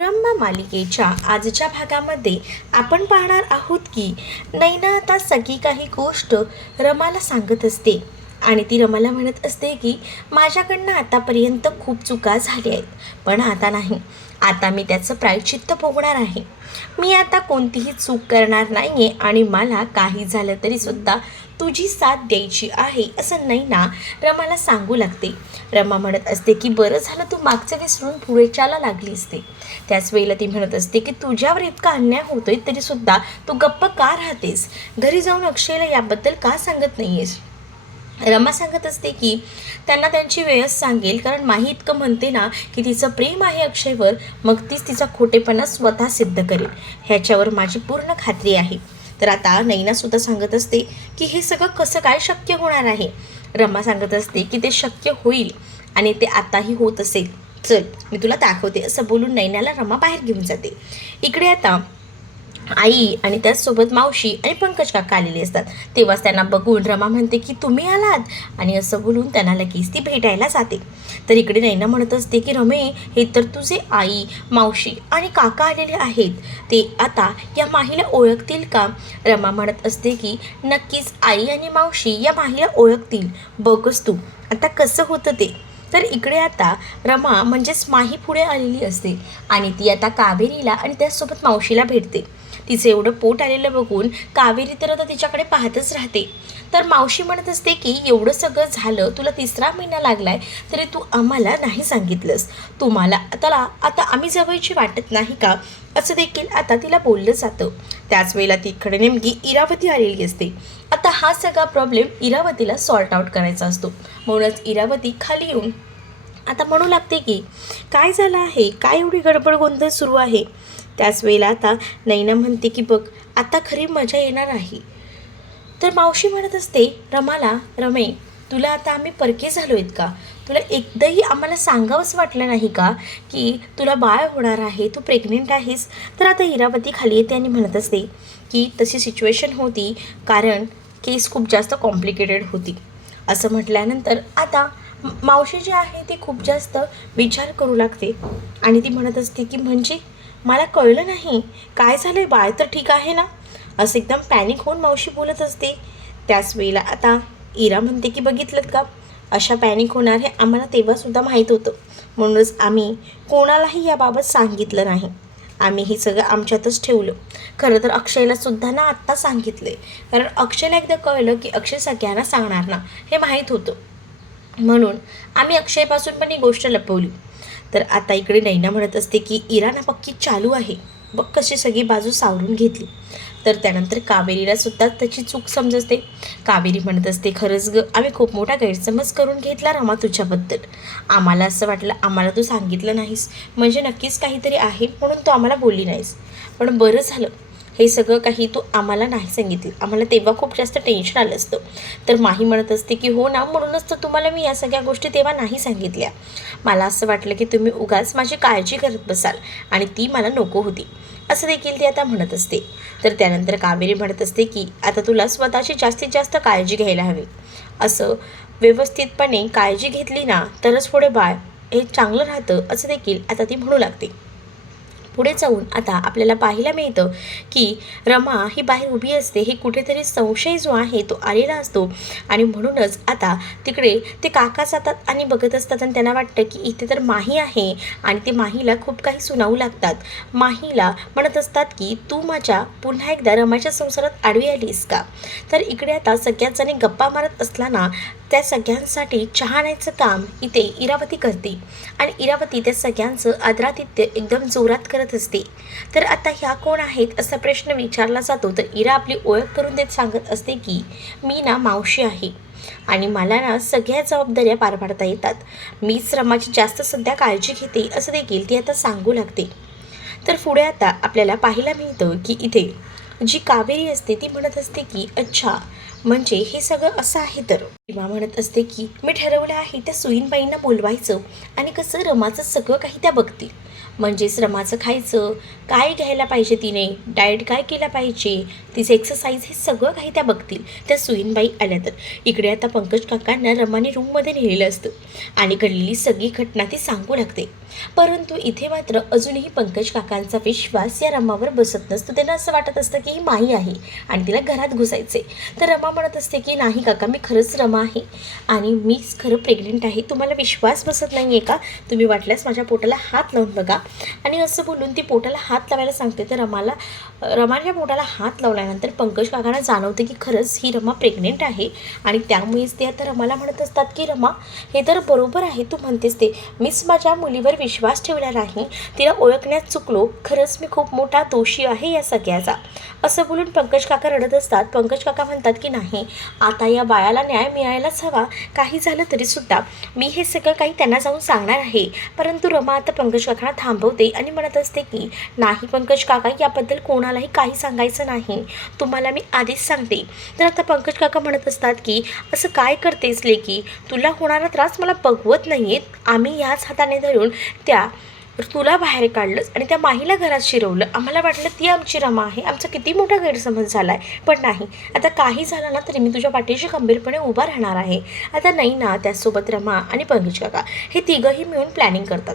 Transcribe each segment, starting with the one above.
रम्मा मालिकेच्या आजच्या भागामध्ये आपण पाहणार आहोत की नैना आता सगळी काही गोष्ट रमाला सांगत असते. आणि ती रमाला म्हणत असते की माझ्याकडनं आतापर्यंत खूप चुका झाल्या आहेत पण आता नाही. आता मी त्याचं प्रायश्चित्त भोगणार आहे. मी आता कोणतीही चूक करणार नाही आहे आणि मला काही झालं तरीसुद्धा तुझी साथ द्यायची आहे असं नैना रमाला सांगू लागते. रमा म्हणत असते की बरं झालं तू मागचं विसरून पुढेच्याला लागली असते. त्याच वेळेला ती म्हणत असते की तुझ्यावर इतका अन्याय होतोय तरीसुद्धा तू गप्प का राहतेस? घरी जाऊन अक्षयला याबद्दल का सांगत नाही आहेस रमा सांगत असते की त्यांना त्यांची वेळच सांगेल कारण माही इतकं म्हणते ना की तिचं प्रेम आहे अक्षयवर मग तीच तिचा खोटेपणा स्वतः सिद्ध करेल. ह्याच्यावर माझी पूर्ण खात्री आहे. तर आता नैनासुद्धा सांगत असते की हे सगळं कसं काय शक्य होणार आहे? रमा सांगत असते की ते शक्य होईल आणि ते आताही होत असेल. चल मी तुला दाखवते असं बोलून नैनाला रमा बाहेर घेऊन जाते. इकडे आता आई आणि त्याचसोबत मावशी आणि पंकज काका आलेले असतात. तेव्हाच त्यांना बघून रमा म्हणते की तुम्ही आलात. आणि असं बोलून त्यांना लगेच ती भेटायला जाते. तर इकडे नैना म्हणत असते की रमे हे तर तुझे आई मावशी आणि काका आलेले आहेत. ते आता या माहीला ओळखतील का? रमा म्हणत असते की नक्कीच आई आणि मावशी या माहीला ओळखतील. बघच तू आता कसं होतं ते. तर इकडे आता रमा म्हणजेच माही पुढे आलेली असते आणि ती आता कावेरीला आणि त्याचसोबत मावशीला भेटते. तिचं एवढं पोट आलेलं बघून कावेरी तर आता तिच्याकडे पाहतच राहते. तर मावशी म्हणत असते की एवढं सगळं झालं तुला तिसरा महिना लागलाय तरी तू आम्हाला नाही सांगितलंस. तुम्हाला त्याला आता आम्ही जवळची वाटत नाही का? असं देखील आता तिला बोललं जातं. त्याच वेळेला तिकडे नेमकी इरावती आलेली असते. आता हा सगळा प्रॉब्लेम इरावतीला सॉर्ट आउट करायचा असतो. म्हणूनच इरावती खाली येऊन आता म्हणू लागते की काय झालं आहे? काय एवढी गडबड गोंधळ सुरू आहे? त्याच वेळेला आता नैना म्हणते की बघ आता खरी मजा येणार आहे तर मावशी म्हणत असते रमाला रमे तुला आता आम्ही परके झालो आहेत का? तुला एकदाही आम्हाला सांगावंच वाटलं नाही का की तुला बाळ होणार आहे तू प्रेग्नेंट आहेस? तर आता हिरावती खाली येते आणि म्हणत असते की तशी सिच्युएशन होती कारण केस खूप जास्त कॉम्प्लिकेटेड होती. असं म्हटल्यानंतर आता मावशी जी आहे ती खूप जास्त विचार करू लागते. आणि ती म्हणत असते की म्हणजे मला कळलं नाही. काय झालं आहे बाळ तर ठीक आहे ना? असं एकदम पॅनिक होऊन मावशी बोलत असते. त्याच वेळेला आता इरा म्हणते की बघितलं का? अशा पॅनिक होणार हे आम्हाला तेव्हासुद्धा माहीत होतं. म्हणूनच आम्ही कोणालाही याबाबत सांगितलं नाही. आम्ही हे सगळं आमच्यातच ठेवलं. खरं तर अक्षयला सुद्धा ना आत्ता सांगितलं आहे कारण अक्षयला एकदा कळलं की अक्षय सगळ्यांना सांगणार ना हे माहीत होतं. म्हणून आम्ही अक्षयपासून पण ही गोष्ट लपवली. तर आता इकडे नैना म्हणत असते की इराणा पक्की चालू आहे. बघ कशी सगळी बाजू सावरून घेतली. तर त्यानंतर कावेरीला सुद्धा त्याची चूक समजते. कावेरी म्हणत असते खरंच ग आम्ही खूप मोठा गैरसमज करून घेतला रामा तुझ्याबद्दल. आम्हाला असं वाटलं आम्हाला तू सांगितलं नाहीस. म्हणजे नक्कीच काहीतरी आहे म्हणून तू आम्हाला बोलली नाहीस. पण बरं झालं. हे सगळं काही तू आम्हाला नाही सांगितलं. आम्हाला तेव्हा खूप जास्त टेन्शन आलं असतं. तर माही म्हणत असते की हो ना म्हणूनच तर तुम्हाला मी या सगळ्या गोष्टी तेव्हा नाही सांगितल्या. मला असं वाटलं की तुम्ही उगाच माझी काळजी करत बसाल आणि ती मला नको होती. असं देखील ती आता म्हणत असते. तर त्यानंतर कावेरी म्हणत असते की आता तुला स्वतःची जास्तीत जास्त काळजी घ्यायला हवी. असं व्यवस्थितपणे काळजी घेतली ना तरच पुढे बाळ. हे चांगलं राहतं. असं देखील आता ती म्हणू लागते. पुढे जाऊन आता आपल्याला पाहायला मिळतं की रमा ही बाहेर उभी असते हे कुठेतरी संशय जो आहे तो आलेला असतो. आणि म्हणूनच आता तिकडे ते काका जातात आणि बघत असतात आणि त्यांना वाटतं की इथे तर माही आहे आणि ते माहीला खूप काही सुनावू लागतात. माहीला म्हणत असतात की तू माझ्या पुन्हा एकदा रमाच्या संसारात आडवी आलीस का? तर इकडे आता सगळ्याच जणी गप्पा मारत असताना त्या सगळ्यांसाठी चहा आणायचं काम इथे इरावती करते. आणि इरावती त्या सगळ्यांचं आदरातिथ्य एकदम जोरात करत असते. तर आता ह्या कोण आहेत असा प्रश्न विचारला जातो. तर इरा आपली ओळख करून देत सांगत असते की मी ना मावशी आहे. आणि मला ना सगळ्या जबाबदाऱ्या पार पाडता येतात. मीच रमाची जास्त सध्या काळजी घेते असं देखील ती आता सांगू लागते. तर पुढे आता आपल्याला पाहायला मिळतं की इथे जी कावेरी असते ती म्हणत असते की अच्छा म्हणजे हे सगळं असं आहे तर. किंवा म्हणत असते की मी ठरवलं आहे त्या सुईनबाईंना बोलवायचं आणि कसं रमाचं सगळं काही त्या बघतील. म्हणजे श्रमाचं खायचं काय घ्यायला पाहिजे तिने डाएट काय केला पाहिजे तिचं एक्सरसाइज हे सगळं काही त्या बघतील. त्या सुईनबाई आल्या तर. इकडे आता पंकज काकांना रमाने रूममध्ये नेलेलं असतं. आणि घडलेली सगळी घटना ती सांगू लागते. परंतु इथे मात्र अजूनही पंकज काकांचा विश्वास या रमावर बसत नसतो. त्यांना असं वाटत असतं की ही माई आहे आणि तिला घरात घुसायचे तर रमा म्हणत असते की नाही काका मी खरंच रमा आहे आणि मीच खरं प्रेग्नेंट आहे. तुम्हाला विश्वास बसत नाही आहे का? तुम्ही वाटल्यास माझ्या पोटाला हात लावून बघा. आणि असं बोलून ती पोटाला हात लावायला सांगते. तर रमाला रमाच्या पोटाला हात लावल्यानंतर पंकज काकांना जाणवते की खरंच ही रमा प्रेग्नेंट आहे आणि त्यामुळेच ते आता रमाला म्हणत असतात की रमा हे तर बरोबर आहे तू म्हणतेस ते. मीच माझ्या मुलीवर विश्वास ठेवला नाही. तिला ओळखण्यात चुकलो. खरंच मी खूप मोठा दोषी आहे या सगळ्याचा. असं बोलून पंकज काका रडत असतात. पंकज काका म्हणतात की नाही आता या बायाला न्याय मिळायलाच हवा. काही झालं तरीसुद्धा मी हे सगळं काही त्यांना जाऊन सांगणार आहे. परंतु रमा आता पंकज काकांना थांबवते. आणि म्हणत असते की नाही पंकज काका याबद्दल कोणालाही काही सांगायचं नाही. तुम्हाला मी आधीच सांगते. तर आता पंकज काका म्हणत असतात की असं काय करतेस लेकी? तुला होणारा त्रास मला बघवत नाही आहेत आम्ही याच हाताने धरून त्या तुला बाहेर काढलंच आणि त्या माहीला घरात शिरवलं. आम्हाला वाटलं ती आमची रमा आहे. आमचा किती मोठा गैरसमज झाला आहे पण नाही. आता काही झालं ना तरी मी तुझ्या पाठीशी खंबीरपणे उभा राहणार आहे. आता नाही ना त्यासोबत रमा आणि पंकज काका हे तिघंही मिळून प्लॅनिंग करतात.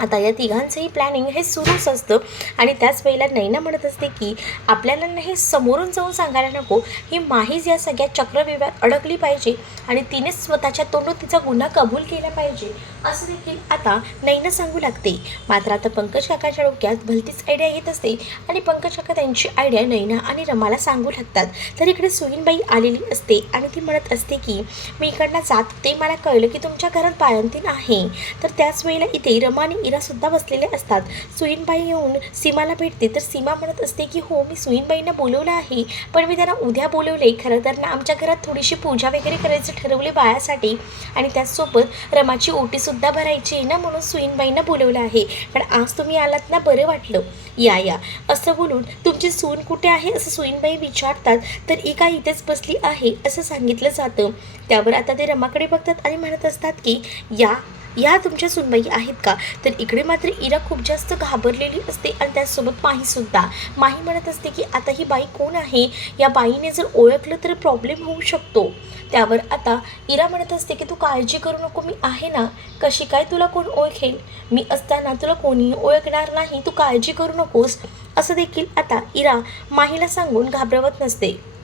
आता या तिघांचंही प्लॅनिंग हे सुरूच असतं. आणि त्याच वेळेला नैना म्हणत असते की आपल्याला हे समोरून जाऊन सांगायला नको. ही माहीज या सगळ्या चक्रव्यूहात अडकली पाहिजे आणि तिने स्वतःच्या तोंडून तिचा गुन्हा कबूल केला पाहिजे. असं देखील आता नैना सांगू लागते. मात्र आता पंकज काकाच्या डोक्यात भलतीच आयडिया येत असते आणि पंकज काका त्यांची आयडिया नैना आणि रमाला सांगू लागतात. तर इकडे सुहीनबाई आलेली असते आणि ती म्हणत असते की मी इकडनं जात ते मला कळलं की तुमच्या घरात बाळंतीण आहे तर त्याच वेळेला इथे रमाने इरासुद्धा बसलेले असतात सुईनबाई येऊन सीमाला भेटते. तर सीमा म्हणत असते की हो मी सुईनबाईंना बोलवलं आहे. पण मी त्यांना उद्या बोलवले खरं तर ना आमच्या घरात थोडीशी पूजा वगैरे करायचं ठरवले बाळासाठी. आणि त्याचसोबत रमाची ओटीसुद्धा भरायची आहे ना म्हणून सुईनबाईंना बोलवलं आहे. पण आज तुम्ही आलात ना बरं वाटलं. या या. असं बोलून तुमची सून कुठे आहे असं सुईनबाई विचारतात. तर एका इथेच बसली आहे असं सांगितलं जातं. त्यावर आता ते रमाकडे बघतात आणि म्हणत असतात की या या तुमच्या सुनबाई आहेत का? तर इकडे मात्र इरा खूप जास्त घाबरलेली असते आणि त्याचसोबत माहीसुद्धा माही म्हणत असते की आता ही बाई कोण आहे? या बाईने जर ओळखलं तर प्रॉब्लेम होऊ शकतो. त्यावर आता इरा म्हणत असते की तू काळजी करू नको मी आहे ना? कशी काय तुला कोण ओळखेल? मी असताना तुला कोणी ओळखणार नाही तू काळजी करू नकोस. असं देखील आता इरा माहीला सांगून घाबरवत नसते.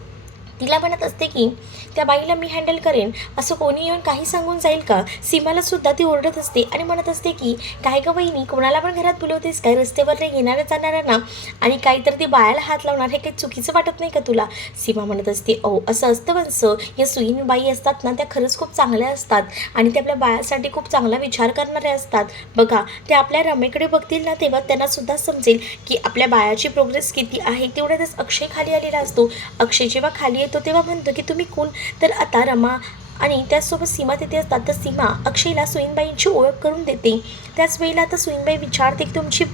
तिला म्हणत असते की त्या बाईला मी हँडल करेन. असं कोणी येऊन काही सांगून जाईल का? सीमाला सुद्धा ती ओरडत असते आणि म्हणत असते की काय गं बहिणी कोणाला पण घरात बोलवतेस काय? रस्त्यावर येणाऱ्या जाणाऱ्यांना आणि काहीतरी ती बायाला हात लावणार हे काही चुकीचं वाटत नाही का तुला? सीमा म्हणत असते ओ असं असतं वंस या सुईन बाई असतात ना त्या खरंच खूप चांगल्या असतात. आणि ते आपल्या बाळासाठी खूप चांगला विचार करणाऱ्या असतात. बघा ते आपल्या रमेकडे बघतील ना तेव्हा त्यांना सुद्धा समजेल की आपल्या बाळाची प्रोग्रेस किती आहे. तेवढ्यातच अक्षय खाली आलेला असतो. अक्षय जेव्हा खाली येतो तेव्हा म्हणतो की तुम्ही कोण? तर आता रमा आणि त्याचसोबत सीमा तिथे असतात. तर सीमा अक्षयला सुईनबाईंची ओळख करून देते. त्याच वेळेला आता सुईनबाई विचारते की तुमची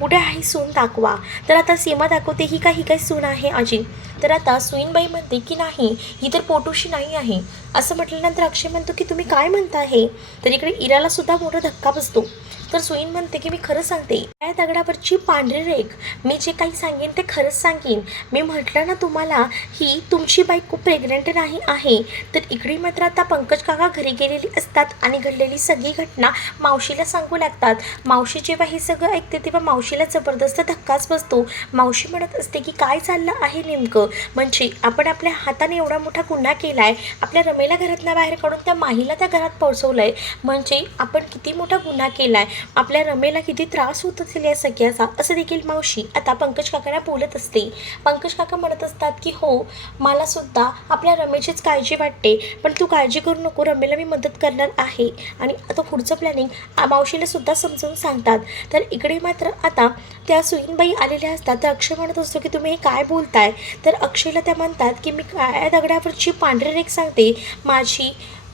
कुठे आहे सून दाखवा. तर आता सीमा दाखवते ही काही काही सून आहे आजी. तर आता सुईनबाई म्हणते की नाही ही तर पोटूशी नाही आहे. असं म्हटल्यानंतर अक्षय म्हणतो की तुम्ही काय म्हणता हे तर इकडे इराला सुद्धा मोठा धक्का बसतो. तर सुईन म्हणते की मी खरं सांगते त्या दगडावरची पांढरी रेख मी जे काही सांगेन ते खरंच सांगेन. मी म्हटलं ना तुम्हाला ही तुमची बायको प्रेग्नंट नाही आहे. तर इकडे मात्र आता पंकज काका घरी गेलेली असतात आणि घडलेली सगळी घटना मावशीला सांगू लागतात. मावशी जेव्हा हे सगळं ऐकते तेव्हा मावशीला जबरदस्त धक्काच बसतो. मावशी म्हणत असते की काय चाललं आहे नेमकं? म्हणजे आपण आपल्या हाताने एवढा मोठा गुन्हा केला आहे आपल्या रमेला घरातल्या बाहेर काढून त्या माहीला त्या घरात पोहोचवलं आहे म्हणजे आपण किती मोठा गुन्हा केला आहे आपल्या रमेला किती त्रास होत असेल या सगळ्याचा? असं देखील मावशी आता पंकज काकांना बोलत असते. पंकज काका म्हणत असतात की हो मला सुद्धा आपल्या रमेचीच काळजी वाटते पण तू काळजी करू नको रमेला मी मदत करणार आहे. आणि आता पुढचं प्लॅनिंग मावशीला सुद्धा समजावून सांगतात. तर इकडे मात्र आता त्या सुईनबाई आलेल्या असतात. तर अक्षय म्हणत असतो की तुम्ही हे काय बोलताय? तर अक्षयला त्या म्हणतात की मी काळ्या दगडावरची पांढरी रेख सांगते. माझी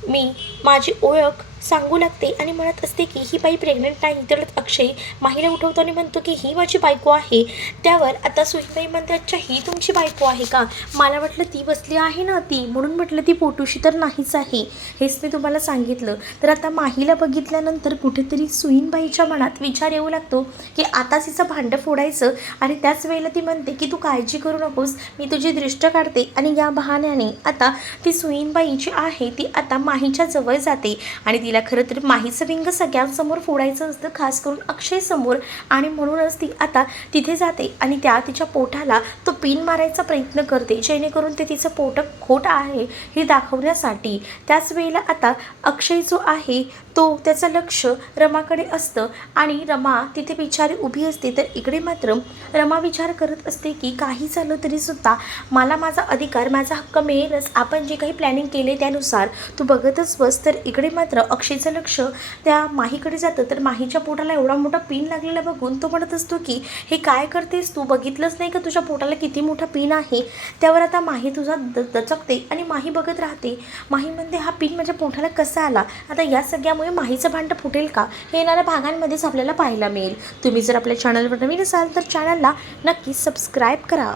मी माझी ओळख सांगू लागते आणि म्हणत असते की ही बाई प्रेग्नंट नाही तर अक्षय माहीला उठवतो आणि म्हणतो की ही माझी बायको आहे. त्यावर आता सुईबाई म्हणते अच्छा ही तुमची बायको आहे का? मला वाटलं ती बसली आहे ना ती. म्हणून म्हटलं ती पोटूशी तर नाहीच आहे. हेच मी तुम्हाला सांगितलं. तर आता माहीला बघितल्यानंतर कुठेतरी सुईनबाईच्या मनात विचार येऊ लागतो की आताच हिचं भांडं फोडायचं आणि त्याच वेळेला ती म्हणते की तू काळजी करू नकोस. मी तुझी दृष्ट काढते आणि या बहाण्याने आता ती सुईनबाई जी आहे ती आता माहीच्या जवळ जाते आणि तिला खरं तर माहीचं विंग सगळ्यांसमोर फोडायचं असतं खास करून अक्षयसमोर आणि म्हणूनच ती आता तिथे जाते आणि त्या तिच्या पोटाला तो पिन मारायचा प्रयत्न करते जेणेकरून ते तिचं पोट खोट आहे हे दाखवण्यासाठी. त्याच वेळेला आता अक्षय जो आहे तो त्याचं लक्ष रमाकडे असतं आणि रमा तिथे बिचारी उभी असते. तर इकडे मात्र रमा विचार करत असते की काही झालं तरीसुद्धा मला माझा अधिकार माझा हक्क मिळेलच. आपण जे काही प्लॅनिंग केले त्यानुसार तू बघतच बस. तर इकडे मात्र अक्षयचं लक्ष त्या माहीकडे जातं. तर माहीच्या पोटाला एवढा मोठा पिन लागलेला बघून तो म्हणत असतो की हे काय करतेस तू? बघितलंच नाही का तुझ्या पोटाला किती मोठा पिन आहे? त्यावर आता माही तुझा द दचकते आणि माही बघत राहते. माही म्हणते हा पिन माझ्या पोटाला कसा आला? आता या सगळ्या त्यामुळे माहीचं भांडं फुटेल का हे येणाऱ्या भागांमध्येच आपल्याला पाहायला मिळेल. तुम्ही जर आपल्या चॅनलवर नवीन असाल तर चॅनलला नक्की सबस्क्राईब करा.